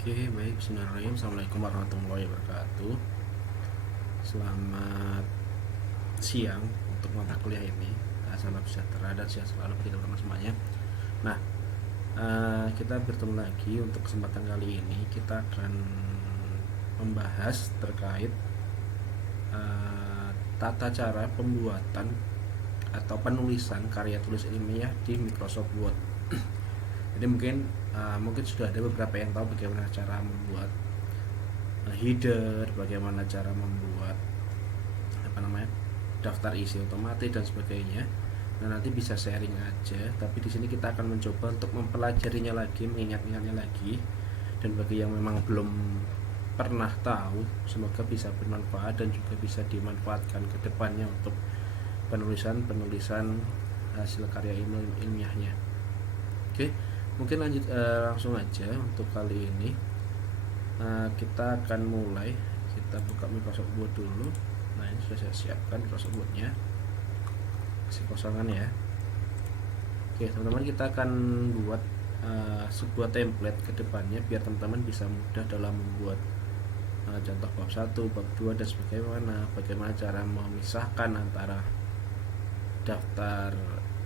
Oke, baik. Bismillahirrahmanirrahim. Assalamualaikum warahmatullahi wabarakatuh. Selamat siang untuk mata kuliah ini. Salam sejahtera dan sehat selalu bagi teman-teman semuanya. Nah, kita bertemu lagi untuk kesempatan kali ini. Kita akan membahas terkait tata cara pembuatan atau penulisan karya tulis ilmiah di Microsoft Word. Jadi mungkin sudah ada beberapa yang tahu bagaimana cara membuat header, bagaimana cara membuat daftar isi otomatis dan sebagainya. Nah, nanti bisa sharing aja, tapi di sini kita akan mencoba untuk mempelajarinya lagi, mengingat-ingatnya lagi. Dan bagi yang memang belum pernah tahu, semoga bisa bermanfaat dan juga bisa dimanfaatkan ke depannya untuk penulisan hasil karya ilmiahnya. Oke, mungkin langsung aja untuk kali ini. Kita akan mulai. Kita buka Microsoft Word dulu. Nah, ini sudah saya siapkan Microsoft Word-nya, kasih kosongan ya. Oke teman-teman, kita akan buat sebuah template ke depannya biar teman-teman bisa mudah dalam membuat contoh bab 1, bab 2 dan bagaimana cara memisahkan antara daftar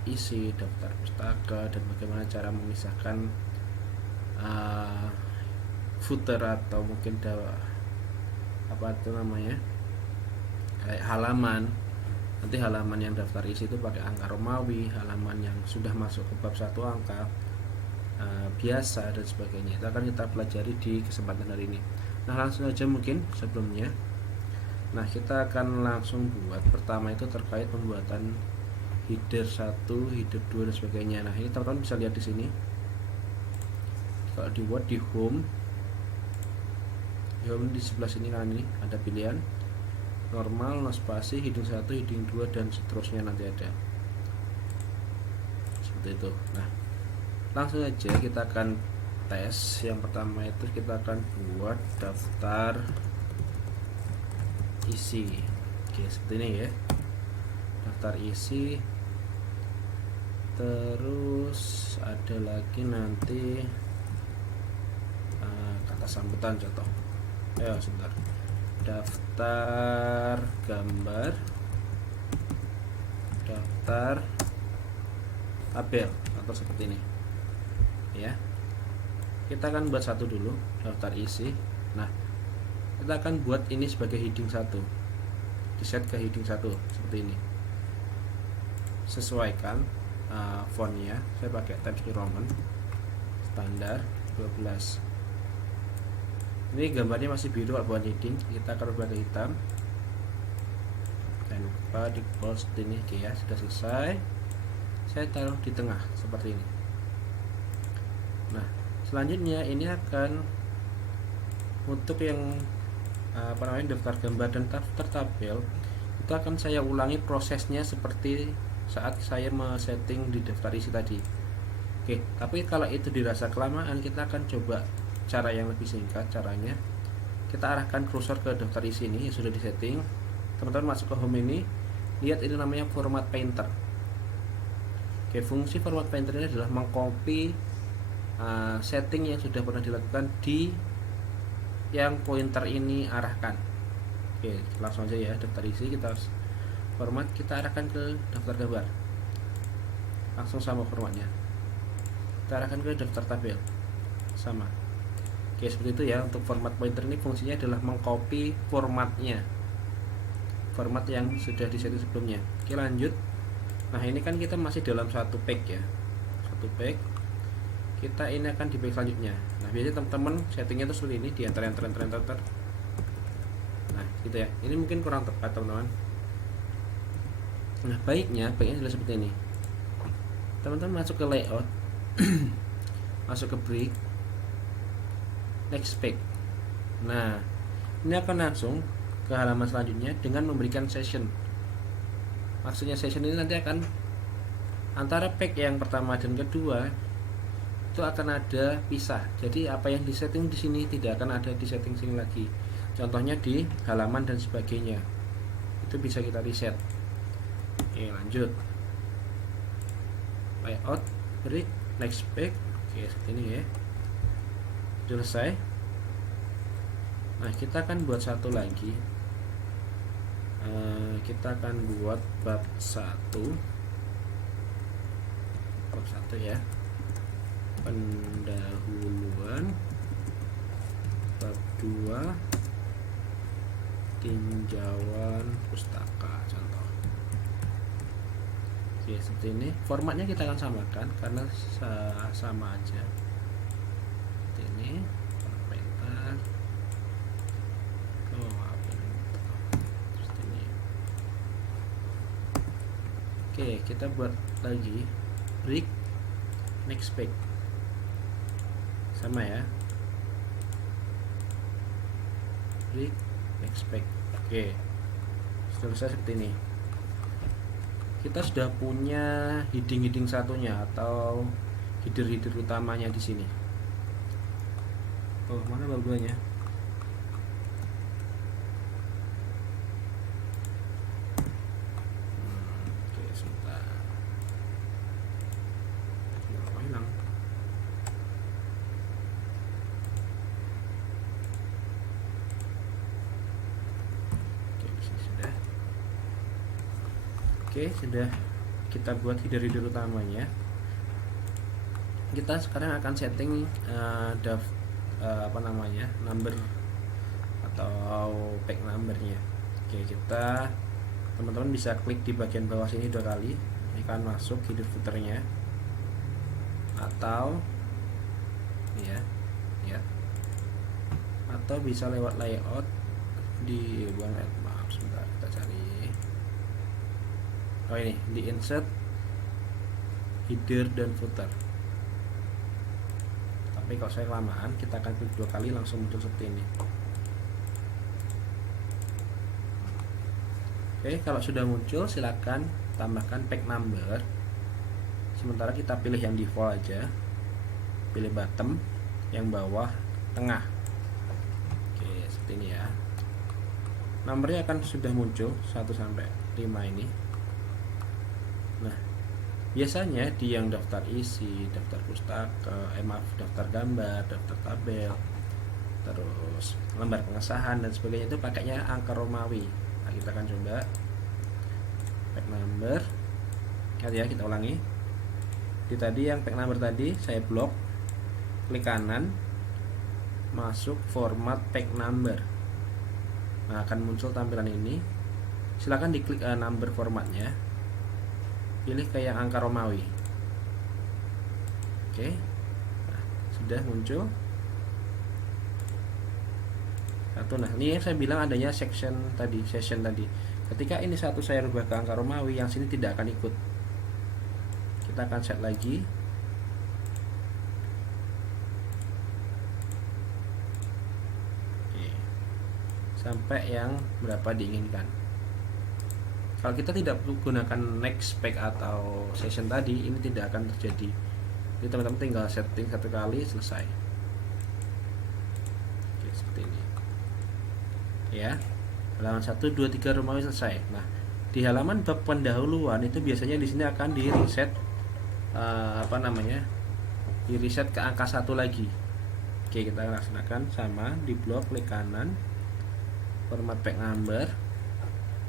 isi, daftar pustaka, dan bagaimana cara memisahkan footer atau mungkin kayak halaman. Nanti halaman yang daftar isi itu pakai angka Romawi, halaman yang sudah masuk ke bab 1 angka biasa dan sebagainya. Itu akan kita pelajari di kesempatan hari ini. Nah, langsung aja mungkin sebelumnya. Nah, kita akan langsung buat pertama itu terkait pembuatan header 1, header 2 dan sebagainya. Nah, ini teman-teman bisa lihat di sini. Kalau di Word di home di sebelah sini kan ini ada pilihan normal, no spasi, heading 1, heading 2 dan seterusnya nanti ada. Seperti itu. Nah, langsung aja kita akan tes. Yang pertama itu kita akan buat daftar isi. Oke, seperti ini ya. Daftar isi. Terus ada lagi nanti kata sambutan contoh. Sebentar. Daftar gambar, daftar tabel atau seperti ini ya. Kita akan buat satu dulu, daftar isi. Nah, kita akan buat ini sebagai heading 1, di set ke heading 1 seperti ini. Sesuaikan fontnya, saya pakai Times New Roman standar 12. Ini gambarnya masih biru bukan heading, kita akan ubah ke hitam. Jangan lupa di post ini. Oke ya, sudah selesai. Saya taruh di tengah seperti ini. Nah, selanjutnya ini akan untuk yang daftar gambar dan daftar tabel, itu akan saya ulangi prosesnya seperti saat saya setting di daftar isi tadi. Oke, tapi kalau itu dirasa kelamaan, kita akan coba cara yang lebih singkat. Caranya kita arahkan cursor ke daftar isi ini yang sudah disetting. Teman-teman masuk ke home ini, lihat ini namanya format painter. Oke, fungsi format painter ini adalah mengcopy setting yang sudah pernah dilakukan di yang pointer ini arahkan. Oke, langsung aja ya, daftar isi kita format, kita arahkan ke daftar gambar, langsung sama formatnya. Kita arahkan ke daftar tabel, sama. Oke, seperti itu ya. Untuk format pointer ini fungsinya adalah mengcopy formatnya, format yang sudah disetting sebelumnya. Oke, lanjut. Nah, ini kan kita masih dalam satu page ya, satu page. Kita ini akan di page selanjutnya. Nah, biasanya teman-teman settingnya tuh seperti ini, di enter. Nah, gitu ya. Ini mungkin kurang tepat teman-teman. Nah, baiknya adalah seperti ini. Teman-teman masuk ke layout, masuk ke break, next page. Nah, ini akan langsung ke halaman selanjutnya dengan memberikan session. Maksudnya session ini nanti akan antara page yang pertama dan kedua itu akan ada pisah. Jadi apa yang disetting di sini tidak akan ada di setting sini lagi. Contohnya di halaman dan sebagainya. Itu bisa kita reset. Oke, lanjut. Layout, break, next page. Oke, seperti ini ya. Selesai. Nah, kita akan buat satu lagi. Kita akan buat bab 1 ya, pendahuluan. Bab 2 tinjauan pustaka contoh. Oke, seperti ini. Formatnya kita akan samakan karena sama aja. Seperti ini. Komentar. Seperti ini. Oke, kita buat lagi break next page. Sama ya. Break next page. Oke. Selesai seperti ini. Kita sudah punya heading satunya atau header utamanya di sini. Oh, mana bab 2-nya? Oke, sebentar. Oh, hilang. Oke, sudah. Oke, sudah kita buat header utamanya. Kita sekarang akan setting number atau page numbernya. Oke, kita teman-teman bisa klik di bagian bawah sini 2 kali, ini akan masuk header footernya, atau ya atau bisa lewat layout di maaf sebentar, kita cari. Oh, ini di insert header dan footer. Tapi kalau saya kelamaan, kita akan klik 2 kali langsung muncul seperti ini. Oke, kalau sudah muncul silakan tambahkan page number. Sementara kita pilih yang default aja. Pilih bottom, yang bawah, tengah. Oke, seperti ini ya. Nomornya akan sudah muncul 1 sampai 5 ini. Nah, biasanya di yang daftar isi, daftar pustaka, daftar gambar, daftar tabel, terus lembar pengesahan dan sebagainya itu pakainya angka Romawi. Nah, kita akan coba page number. Ya, kita ulangi. Di tadi yang page number tadi saya blok, klik kanan, masuk format page number. Nah, akan muncul tampilan ini. Silakan diklik number formatnya. Pilih ke yang angka Romawi. Oke. Nah, sudah muncul. Nah, ini yang saya bilang adanya session tadi. Ketika ini satu saya rubah ke angka Romawi, yang sini tidak akan ikut. Kita akan set lagi. Oke. Sampai yang berapa diinginkan. Kalau kita tidak menggunakan next page atau session tadi, ini tidak akan terjadi. Jadi teman-teman tinggal setting 1 kali, selesai. Oke, seperti ini. Ya. Halaman 1, 2, 3 Romawi selesai. Nah, di halaman bab pendahuluan itu biasanya di sini akan di reset di reset ke angka 1 lagi. Oke, kita laksanakan sama, di blok, klik kanan, format page number.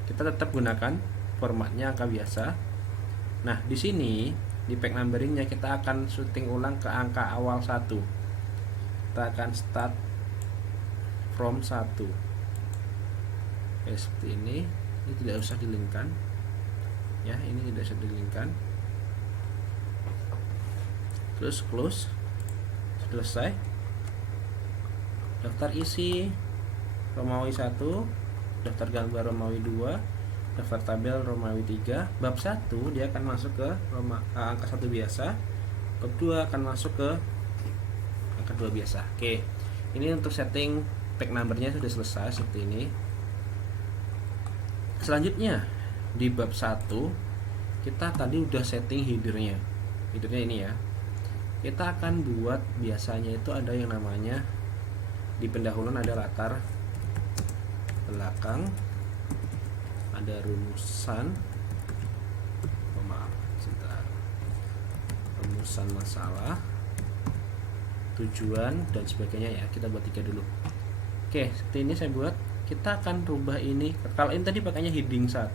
Kita tetap gunakan formatnya angka biasa. Nah, di sini di page numberingnya kita akan syuting ulang ke angka awal 1. Kita akan start from 1. Oke, seperti ini. Ini tidak usah dilingkan. Ya, ini tidak usah dilingkan. Terus close. Selesai. Daftar isi Romawi 1, daftar gambar Romawi 2, daftar tabel Romawi 3. Bab 1 dia akan masuk ke angka 1 biasa. Bab 2 akan masuk ke angka 2 biasa. Oke. Ini untuk setting page numbernya sudah selesai seperti ini. Selanjutnya di bab 1 kita tadi udah setting headernya. Headernya ini ya. Kita akan buat, biasanya itu ada yang namanya di pendahuluan ada latar belakang, ada rumusan, rumusan masalah, tujuan dan sebagainya ya. Kita buat 3 dulu. Oke, seperti ini saya buat. Kita akan rubah ini. Kalau ini tadi pakainya heading 1,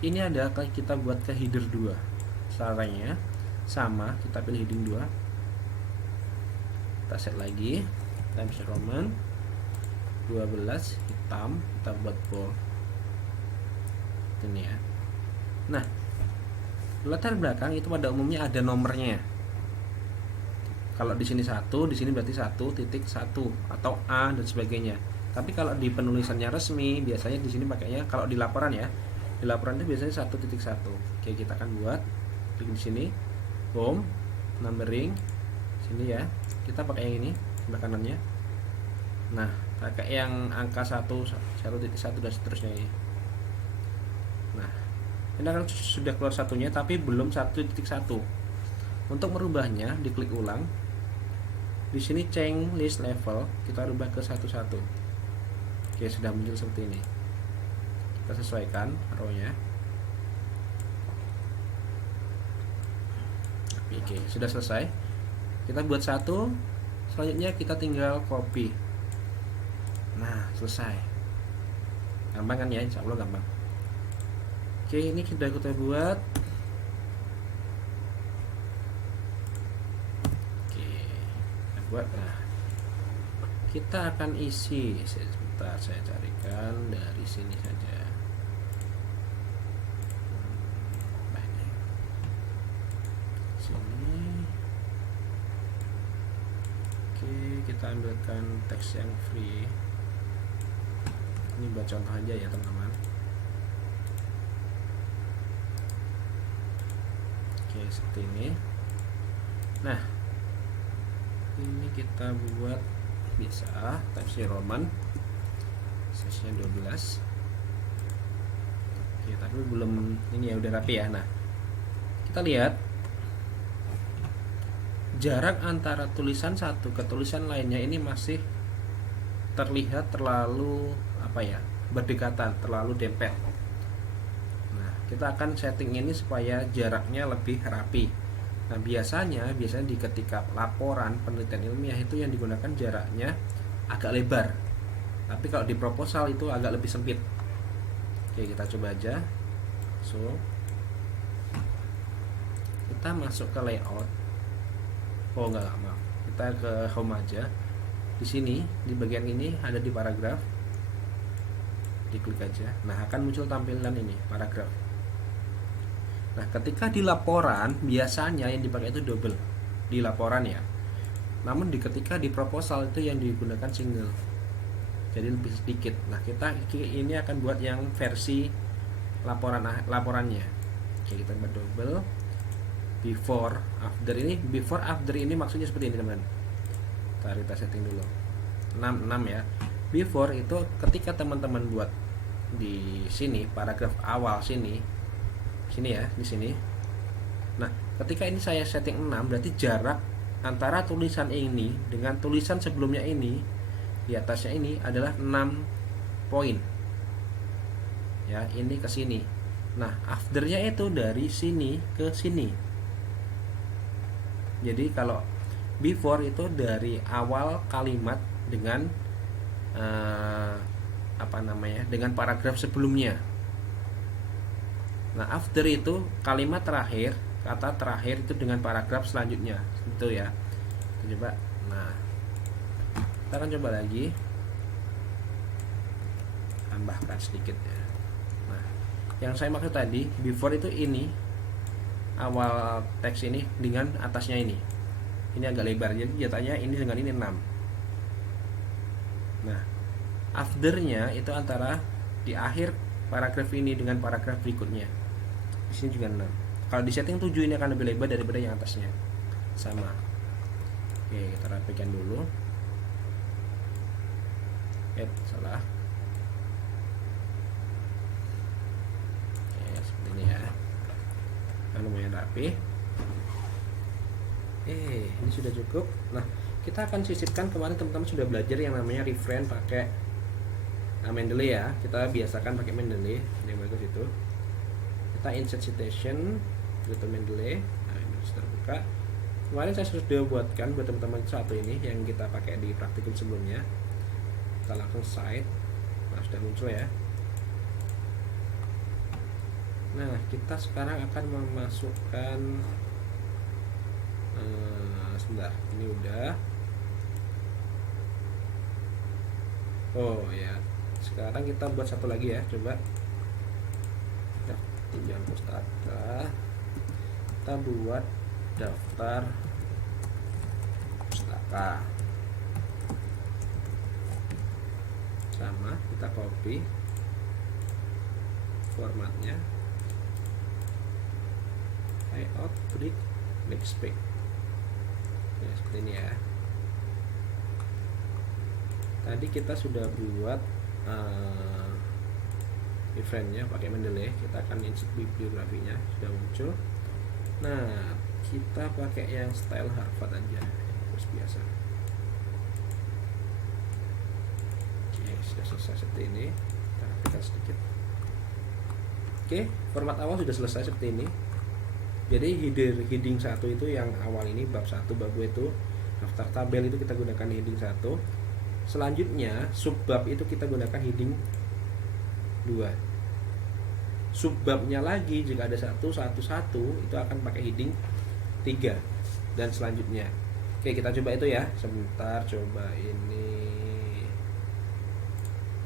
ini ada kita buat ke header 2. Caranya sama, kita pilih heading 2. Kita set lagi Times Roman 12 hitam, kita buat bold. Ini ya. Nah, latar belakang itu pada umumnya ada nomornya. Kalau di sini 1, di sini berarti 1.1 atau A dan sebagainya. Tapi kalau di penulisannya resmi biasanya di sini pakainya, kalau di laporan ya, di laporan itu biasanya 1.1. Oke, kita akan buat klik di sini home numbering sini ya. Kita pakai yang ini sebelah kanannya. Nah, pakai yang angka 1.1 dan seterusnya ini. Nah, ini akan sudah keluar satunya tapi belum 1.1. Untuk merubahnya diklik ulang. Di sini change list level, kita rubah ke 1.1. Oke, sudah muncul seperti ini. Kita sesuaikan row-nya. Oke, sudah selesai. Kita buat 1. Selanjutnya kita tinggal copy. Nah, selesai. Gampang kan ya, insya Allah gampang. Oke, ini sudah kita buat. Oke, kita buat. Nah, kita akan isi. Sebentar, saya carikan dari sini saja. Sini. Oke, kita ambilkan teks yang free. Ini buat contoh aja ya teman-teman. Oke, seperti ini. Nah, ini kita buat bisa Times New Roman size-nya 12. Oke, tapi belum ini ya, udah rapi ya. Nah, kita lihat jarak antara tulisan satu ke tulisan lainnya ini masih terlihat terlalu berdekatan, terlalu dempet. Nah, kita akan setting ini supaya jaraknya lebih rapi. Nah, biasanya di ketika laporan penelitian ilmiah itu yang digunakan jaraknya agak lebar. Tapi kalau di proposal itu agak lebih sempit. Oke, kita coba aja. So, kita masuk ke layout. Oh, enggak, maaf. Kita ke home aja. Di sini, di bagian ini ada di paragraf. Diklik aja. Nah, akan muncul tampilan ini, paragraf. Nah, ketika di laporan biasanya yang dipakai itu double di laporan ya. Namun ketika di proposal itu yang digunakan single. Jadi lebih sedikit. Nah, kita ini akan buat yang versi laporannya. Oke, kita buat double. Before after ini maksudnya seperti ini teman. Kita setting dulu. 6 ya. Before itu ketika teman-teman buat di sini paragraf awal sini ya, di sini. Nah, ketika ini saya setting 6 berarti jarak antara tulisan ini dengan tulisan sebelumnya ini di atasnya ini adalah 6 poin. Ya, ini ke sini. Nah, afternya itu dari sini ke sini. Jadi kalau before itu dari awal kalimat dengan dengan paragraf sebelumnya. Nah, after itu kalimat terakhir, kata terakhir itu dengan paragraf selanjutnya, gitu ya. Kita coba. Nah, kita akan coba lagi. Tambahkan sedikit ya. Nah, yang saya maksud tadi, before itu ini awal teks ini dengan atasnya ini. Ini agak lebar, jadi jatahnya ini dengan ini 6. Nah, afternya itu antara di akhir paragraf ini dengan paragraf berikutnya. Di sini juga 6. Kalau di setting 7 ini akan lebih lebar daripada yang atasnya. Sama. Oke, kita rapikan dulu. Salah. Oke, seperti ini ya. Kan lumayan rapi. Ini sudah cukup. Nah, kita akan sisipkan. Kemarin teman-teman sudah belajar yang namanya refrain pakai Mendeley ya. Kita biasakan pakai Mendeley. Yang bagus itu. Kita insert citation ke Mendeley. Nah, ini sudah terbuka. Kemarin saya sudah buatkan buat teman-teman satu ini yang kita pakai di praktikum sebelumnya. kita langsung side. Nah, sudah muncul ya. Nah, kita sekarang akan memasukkan sebentar, ini udah. Oh ya, sekarang kita buat satu lagi ya, coba pinjam pustaka. Kita buat daftar pustaka, sama kita copy formatnya, layout, break, backspace ya, seperti ini ya. Tadi kita sudah buat eventnya pakai Mendeley. Kita akan insert bibliografinya, sudah muncul. Nah, kita pakai yang style Harvard aja, terus biasa. Oke, sudah selesai seperti ini. Kita rapikan sedikit. Oke, format awal sudah selesai seperti ini. Jadi heading 1 itu yang awal ini, bab 1, bab 2 itu daftar tabel, itu kita gunakan heading 1. Selanjutnya subbab itu kita gunakan heading 2. Subbabnya lagi jika ada 1 itu akan pakai heading 3 dan selanjutnya. Oke, kita coba itu ya. Sebentar, coba ini.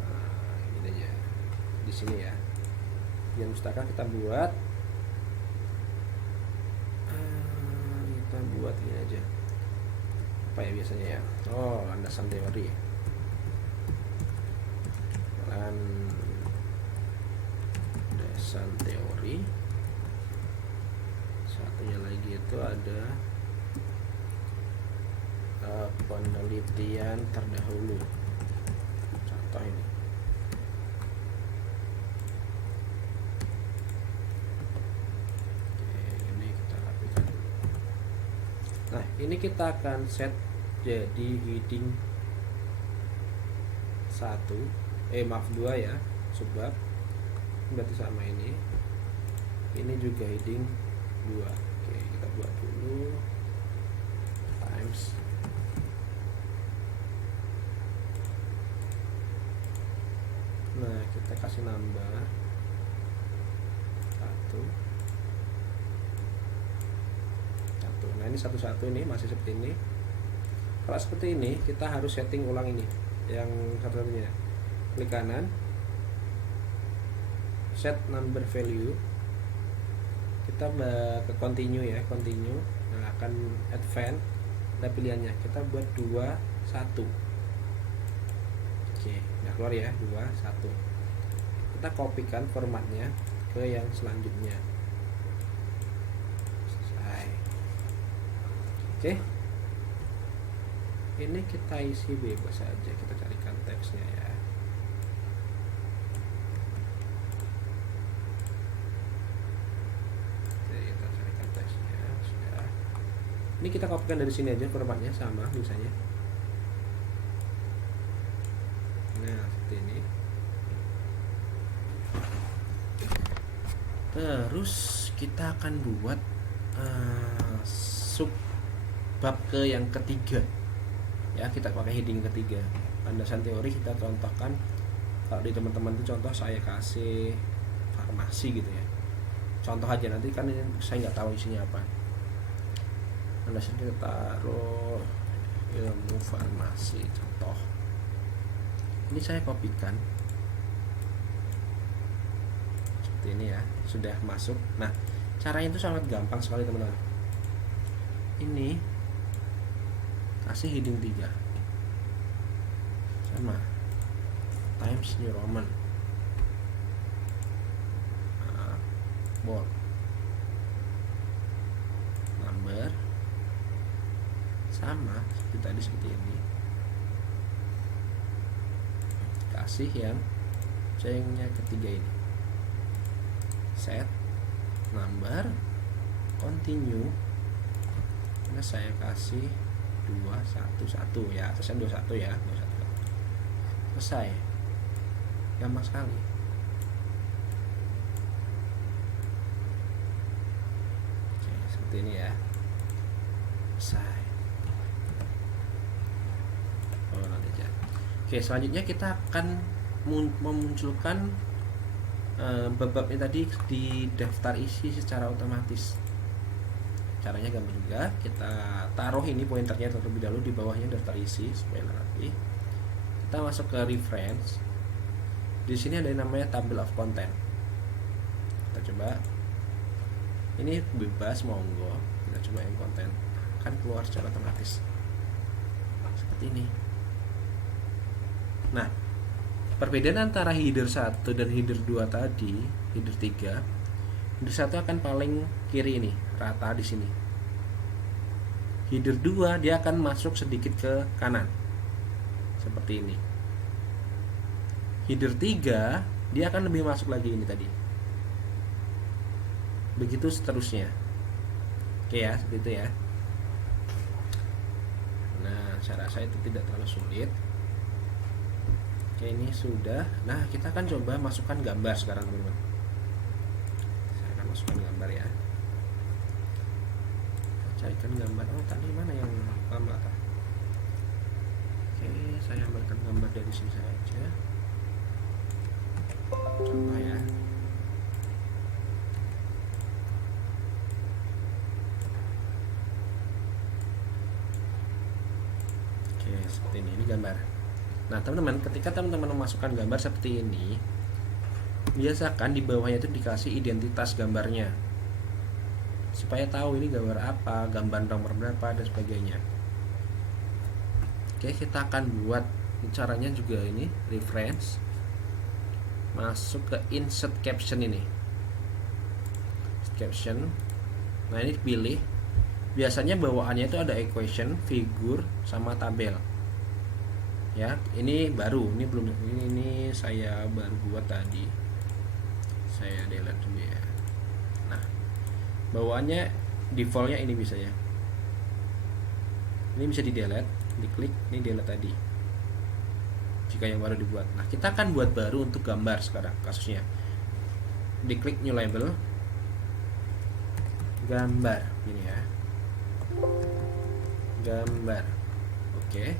Nah, ini aja di sini ya. Yang pustaka kita buat ini aja. Apa ya biasanya ya? Oh, landasan teori. Landasan teori. Satunya lagi itu ada penelitian terdahulu. Contoh ini. Oke, ini kita rapikan dulu. Nah, ini kita akan set jadi heading 2 ya, subbab berarti sama ini juga heading 2. Oke, kita buat dulu times. Nah, kita kasih nambah 1. Nah, ini 1 ini masih seperti ini. Kalau seperti ini kita harus setting ulang ini yang satu-satunya. Klik kanan, set number value, kita ke continue ya, continue. Nah, akan advance, ada pilihannya, kita buat 21. Oke, udah keluar ya, 21. Kita kopikan formatnya ke yang selanjutnya. Selesai. Oke, ini kita isi bebas saja, kita carikan teksnya ya. Kita carikan teksnya, sudah. Ini kita kopikan dari sini aja, formatnya sama misalnya. Nah, seperti ini. Terus kita akan buat subbab ke yang ketiga ya, kita pakai heading ketiga. Landasan teori kita contohkan, kalau di teman-teman itu contoh saya kasih farmasi gitu ya, contoh aja, nanti kan ini saya nggak tahu isinya apa. Landasan kita taruh ilmu farmasi contoh. Ini saya kopikan seperti ini ya, sudah masuk. Nah, caranya itu sangat gampang sekali teman-teman. Ini kasih heading 3 sama times New Roman, bold, number, sama seperti tadi, seperti ini. Kasih yang cengnya ketiga ini, set number, continue. Nah, saya kasih 211 ya, atasnya 21 ya, 21. Selesai, gampang sekali. Oke, seperti ini ya, selesai. Oh, nanti aja. Oke, selanjutnya kita akan memunculkan bab-bab ini tadi di daftar isi secara otomatis. Caranya gampang juga, kita taruh ini pointernya terlebih dahulu di bawahnya daftar isi supaya rapi. Kita masuk ke reference. Di sini ada yang namanya table of content. Kita coba. Ini bebas monggo. Kita coba yang konten, akan keluar secara otomatis seperti ini. Nah, perbedaan antara header 1 dan header 2 tadi, header 3, header 1 akan paling kiri ini, rata di sini. Header 2 dia akan masuk sedikit ke kanan. Seperti ini. Header 3 dia akan lebih masuk lagi ini tadi. Begitu seterusnya. Oke ya, seperti itu ya. Nah, saya rasa itu tidak terlalu sulit. Oke, ini sudah. Nah, kita akan coba masukkan gambar sekarang, teman-teman. Saya akan masukkan gambar ya. Carikan gambar. Oh, tadi mana yang gambar? Oke, saya ambilkan gambar dari sini saja. Contoh ya. Oke, seperti ini gambar. Nah, teman-teman, ketika teman-teman memasukkan gambar seperti ini, biasakan di bawahnya itu dikasih identitas gambarnya, supaya tahu ini gambar apa, gambar nomor berapa, dan sebagainya. Oke, kita akan buat caranya juga ini, reference, masuk ke insert caption ini, caption. Nah, ini pilih. Biasanya bawaannya itu ada equation, figure, sama tabel. Ya, ini baru, ini belum, ini saya baru buat tadi. Saya delete dulu ya. Nah, bawaannya defaultnya ini bisa ya. Ini bisa di delete, diklik, ini delete tadi. Jika yang baru dibuat. Nah, kita akan buat baru untuk gambar sekarang kasusnya. Diklik new label, gambar, ini ya. Gambar. Oke.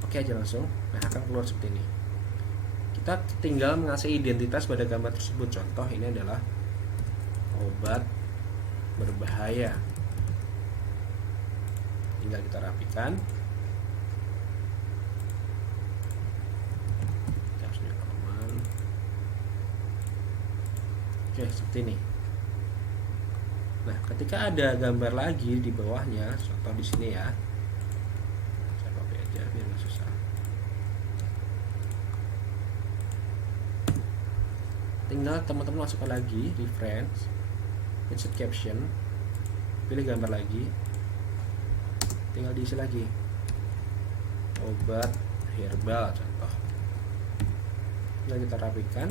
Oke aja langsung. Nah, akan keluar seperti ini. Kita tinggal mengasih identitas pada gambar tersebut. Contoh ini adalah obat berbahaya. Tinggal kita rapikan. Oke, seperti ini. Nah, ketika ada gambar lagi di bawahnya, contoh di sini ya. Saya copy aja biar nggak susah. Tinggal teman-teman masukkan lagi reference, insert caption, pilih gambar lagi, tinggal diisi lagi obat herbal contoh. Tinggal kita rapikan.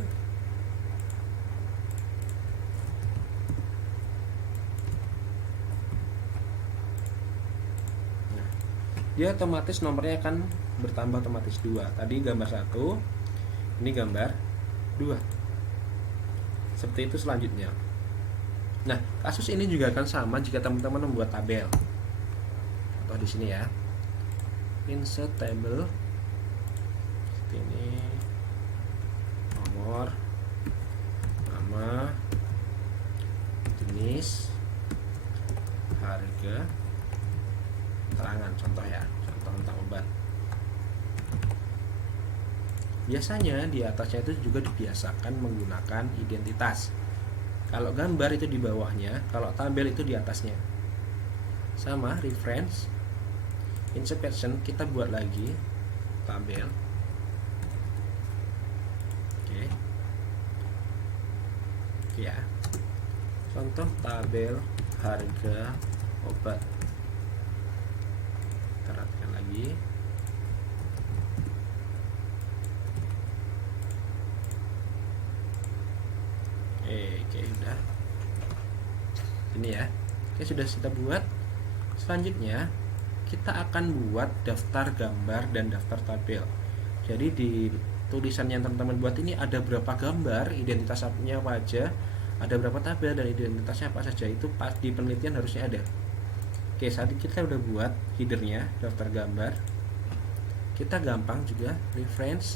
Dia otomatis nomornya akan bertambah otomatis 2. Tadi gambar 1, ini gambar 2. Seperti itu selanjutnya. Nah, kasus ini juga akan sama jika teman-teman membuat tabel. Atau di sini ya. Insert table. Seperti ini. Nomor, nama, jenis, harga, keterangan, contoh ya, contoh tentang obat. Biasanya di atasnya itu juga dibiasakan menggunakan identitas. Kalau gambar itu di bawahnya, kalau tabel itu di atasnya. Sama reference, insert caption, kita buat lagi tabel. Oke. Ya. Contoh tabel harga obat. Terapkan lagi. Oke, udah. Ini ya. Oke, sudah kita buat. Selanjutnya kita akan buat daftar gambar dan daftar tabel. Jadi di tulisan yang teman-teman buat ini ada berapa gambar, identitasnya apa aja, ada berapa tabel dan identitasnya apa saja, itu pas di penelitian harusnya ada. Oke, saat ini kita udah buat headernya, daftar gambar. kita gampang juga reference.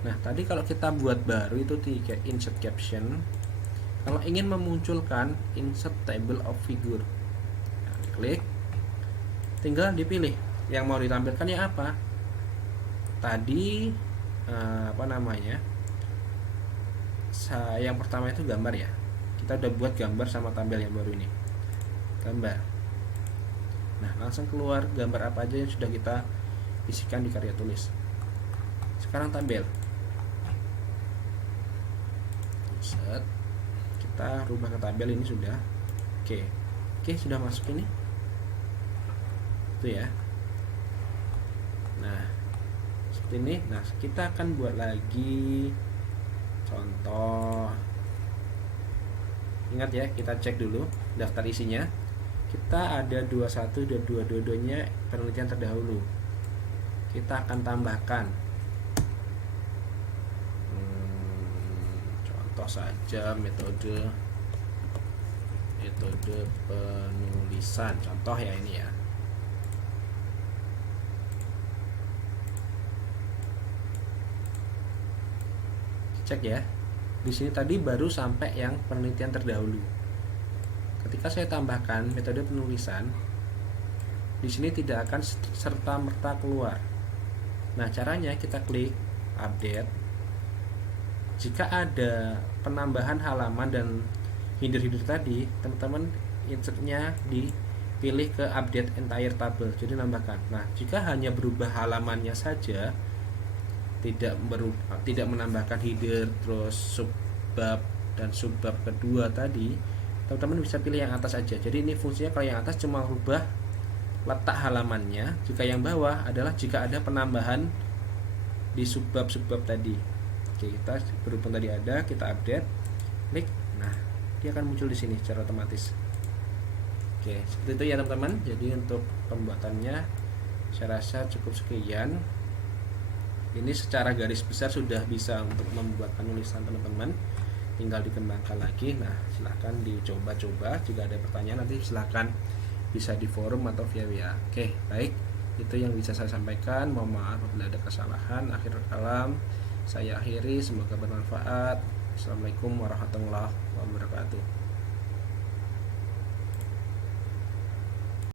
Nah tadi kalau kita buat baru itu di insert caption, kalau ingin memunculkan insert table of figure, nah, klik, tinggal dipilih yang mau ditampilkan ya apa. Tadi apa namanya, yang pertama itu gambar ya, kita udah buat gambar sama tampil yang baru ini, gambar. Nah langsung keluar gambar apa aja yang sudah kita isikan di karya tulis. Sekarang tampil, set, kita rubah ke tabel ini sudah. Oke, sudah masuk ini itu ya. Nah seperti ini. Nah kita akan buat lagi contoh. Ingat ya, kita cek dulu daftar isinya. Kita ada 21 dan 22-nya penelitian terdahulu. Kita akan tambahkan contoh saja metode penulisan, contoh ya ini ya. Cek ya, di sini tadi baru sampai yang penelitian terdahulu. Ketika saya tambahkan metode penulisan, di sini tidak akan serta merta keluar. Nah caranya kita klik update. Jika ada penambahan halaman dan header-header tadi, teman-teman insertnya dipilih ke update entire table, jadi nambahkan. Nah jika hanya berubah halamannya saja, tidak menambahkan header terus subbab dan subbab kedua tadi, teman-teman bisa pilih yang atas aja. Jadi ini fungsinya kalau yang atas cuma rubah letak halamannya, jika yang bawah adalah jika ada penambahan di subbab-subbab tadi. Oke, kita berhubung tadi ada, kita update, klik, nah dia akan muncul di sini secara otomatis. Oke, seperti itu ya teman-teman. Jadi untuk pembuatannya saya rasa cukup sekian. Ini secara garis besar sudah bisa untuk membuat penulisan teman-teman, tinggal dikembangkan lagi. Nah silahkan dicoba-coba, jika ada pertanyaan nanti silahkan bisa di forum atau via WA. Oke, baik, itu yang bisa saya sampaikan. Mohon maaf apabila ada kesalahan. Akhirul kalam saya akhiri, semoga bermanfaat. Assalamualaikum warahmatullahi wabarakatuh.